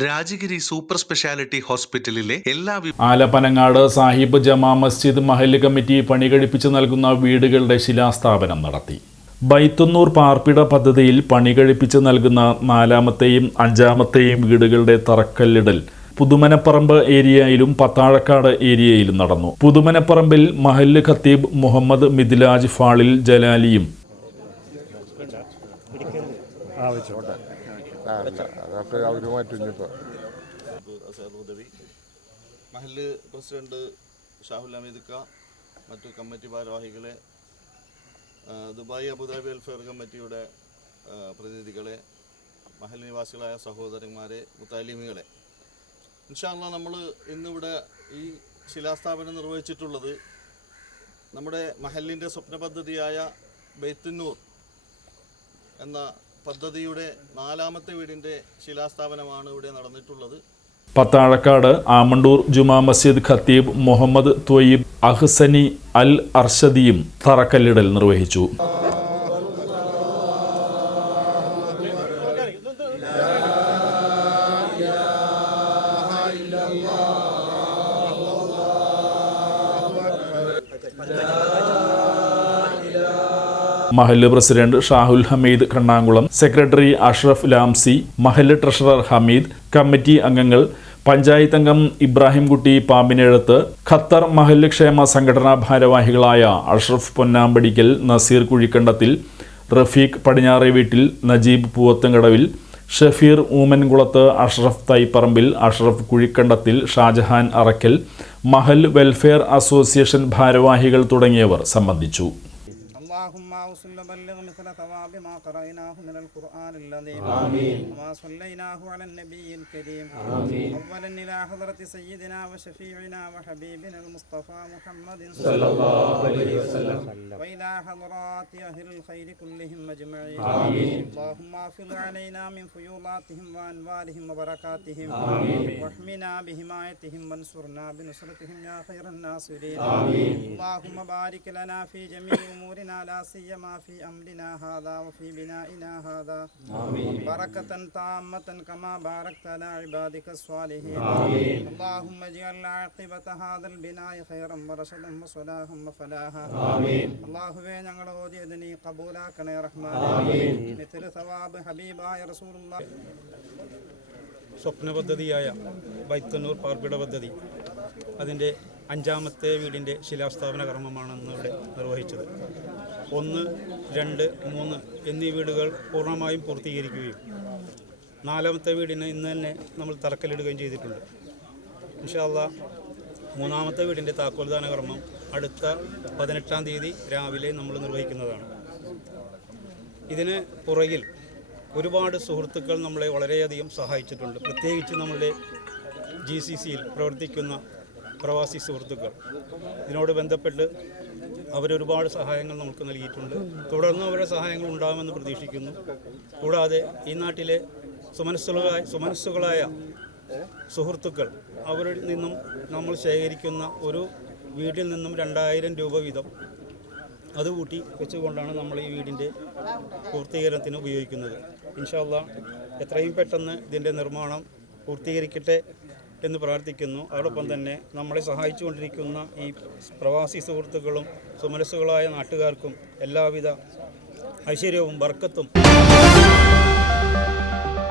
Rajagiri super speciality ഹോസ്പിറ്റലിലെ എല്ലാ ആലപ്പനങ്ങാട് സാഹിബ് ജമാ മസ്ജിദ് മഹല്ല് കമ്മിറ്റി പണി പണികഴിപ്പിച്ച് നൽകുന്ന വീടുകളുടെ ശിലാസ്ഥാപനം നടത്തി. ബൈത്തുന്നൂർ പാർപ്പിട പദ്ധതിയിൽ പണി പണികഴിപ്പിച്ച് നൽകുന്ന നാലാമത്തെയും അഞ്ചാമത്തെയും വീടുകളുടെ തറക്കല്ലിടൽ പുതുമനപ്പറമ്പ് ഏരിയയിലും പത്താഴക്കാട് ഏരിയയിലും നടന്നു. പുതുമനപ്പറമ്പിൽ മഹല്ല് ഖത്തീബ് മുഹമ്മദ് മിദിലാജ് ഫാളിൽ ജലാലിയും ആവശ്യമുണ്ട് അതൊക്കെ അവർ മാറ്റും ഉദവി മഹൽ പ്രസിഡന്റ് ഷാഹുൽ അമീദ്ക്ക മറ്റു കമ്മിറ്റി ഭാരവാഹികളെ ദുബായ് അബുദാബി വെൽഫെയർ കമ്മിറ്റിയുടെ പ്രതിനിധികളെ മഹൽ നിവാസികളായ സഹോദരന്മാരെ മുത്താലിമികളെ ഇൻഷാല്ല നമ്മൾ ഇന്നിവിടെ ഈ ശിലാസ്ഥാപനം നിർവഹിച്ചിട്ടുള്ളത് നമ്മുടെ മഹലിന്റെ സ്വപ്ന പദ്ധതിയായ ബെയ്ത്തുന്നൂർ എന്ന പദ്ധതിയുടെ നാലാമത്തെ വീടിന്റെ ശിലാസ്ഥാപനമാണ് ഇവിടെ നടന്നിട്ടുള്ളത്. പത്താഴക്കാട് ആമണ്ടൂർ ജുമാ മസ്ജിദ് ഖത്തീബ് മുഹമ്മദ് ത്വയ്യിബ് അഹ്സനി അൽ അർഷദിയും തറക്കല്ലിടൽ നിർവഹിച്ചു. മഹല്ല് പ്രസിഡന്റ് ഷാഹുൽ ഹമീദ് കണ്ണാങ്കുളം സെക്രട്ടറി അഷ്റഫ് ലാംസി മഹല്ല് ട്രഷറർ ഹമീദ് കമ്മിറ്റി അംഗങ്ങൾ പഞ്ചായത്ത് അംഗം ഇബ്രാഹിംകുട്ടി പാമ്പിനെഴുത്ത് ഖത്തർ മഹല്ല് ക്ഷേമ സംഘടനാ ഭാരവാഹികളായ അഷ്റഫ് പൊന്നാമ്പടിക്കൽ നസീർ കുഴിക്കണ്ടത്തിൽ റഫീഖ് പടിഞ്ഞാറെ വീട്ടിൽ നജീബ് പൂവത്തങ്കടവിൽ ഷഫീർ ഊമൻകുളത്ത് അഷ്റഫ് തൈപ്പറമ്പിൽ അഷ്റഫ് കുഴിക്കണ്ടത്തിൽ ഷാജഹാൻ അറക്കൽ മഹൽ വെൽഫെയർ അസോസിയേഷൻ ഭാരവാഹികൾ തുടങ്ങിയവർ സംബന്ധിച്ചു. وصل بلغ مثل ثواب ما قرأناه من القرآن الذي آمين وما صليناه على النبي الكريم آمين أولا إلى حضرة سيدنا وشفيعنا وحبيبنا المصطفى محمد صلى الله عليه وسلم وإلى حضرات أهل الخير كلهم أجمعين آمين اللهم افض علينا من فيوضاتهم وأنوارهم وبركاتهم آمين واحمنا بحمايتهم وانصرنا بنصرتهم يا خير الناصرين آمين اللهم بارك لنا في جميع أمورنا لا سيما في أمرنا هذا وفي بنائنا هذا آمين بركة تامة كما باركت على عبادك الصالحين آمين اللهم اجعل عاقبة هذا البناء خيرا ورشدا وصلاحا وفلاحا آمين الله ഞങ്ങൾ ഓതിയത് നീ കബൂലാക്കണേ റഹ്മാൻ ആമീൻ മിഥില സവാബ് ഹബീബായ റസൂലുള്ളാഹി സ്വപ്ന പദ്ധതിയായ ബൈത്തന്നൂർ പാർപ്പിട പദ്ധതി അതിൻ്റെ അഞ്ചാമത്തെ വീടിന്റെ ശിലാസ്ഥാപന കർമ്മമാണ് ഇവിടെ നിർവഹിച്ചത്. ഒന്ന് രണ്ട് മൂന്ന് എന്നീ വീടുകൾ പൂർണമായും പൂർത്തീകരിക്കുകയും നാലാമത്തെ വീടിന് ഇന്ന് തന്നെ നമ്മൾ തറക്കല്ലിടുകയും ചെയ്തിട്ടുണ്ട്. ഇൻഷാല്ല മൂന്നാമത്തെ വീടിന്റെ താക്കോൽദാന കർമ്മം അടുത്ത പതിനെട്ടാം തീയതി രാവിലെ നമ്മൾ നിർവഹിക്കുന്നതാണ്. ഇതിന് പുറകിൽ ഒരുപാട് സുഹൃത്തുക്കൾ നമ്മളെ വളരെയധികം സഹായിച്ചിട്ടുണ്ട്. പ്രത്യേകിച്ച് നമ്മളുടെ ജി സി സിയിൽ പ്രവർത്തിക്കുന്ന പ്രവാസി സുഹൃത്തുക്കൾ. ഇതിനോട് ബന്ധപ്പെട്ട് അവരൊരുപാട് സഹായങ്ങൾ നമുക്ക് നൽകിയിട്ടുണ്ട്. തുടർന്നും അവരുടെ സഹായങ്ങൾ ഉണ്ടാകുമെന്ന് പ്രതീക്ഷിക്കുന്നു. കൂടാതെ ഈ നാട്ടിലെ സുമനസ്സുകളായ സുമനസ്സുകളായ സുഹൃത്തുക്കൾ അവരിൽ നിന്നും നമ്മൾ ശേഖരിക്കുന്ന ഒരു വീട്ടിൽ നിന്നും രണ്ടായിരം രൂപ വീതം അത് കൂട്ടി വെച്ചുകൊണ്ടാണ് നമ്മൾ ഈ വീടിന്റെ പൂർത്തീകരണത്തിന് ഉപയോഗിക്കുന്നത്. ഇൻഷാല്ല എത്രയും പെട്ടെന്ന് ഇതിന്റെ നിർമ്മാണം പൂർത്തീകരിക്കട്ടെ എന്ന് പ്രാർത്ഥിക്കുന്നു. അതോടൊപ്പം തന്നെ നമ്മളെ സഹായിച്ചുകൊണ്ടിരിക്കുന്ന ഈ പ്രവാസി സുഹൃത്തുക്കളും സുമനസ്സുകളായ നാട്ടുകാർക്കും എല്ലാവിധ ഐശ്വര്യവും ബർക്കത്തും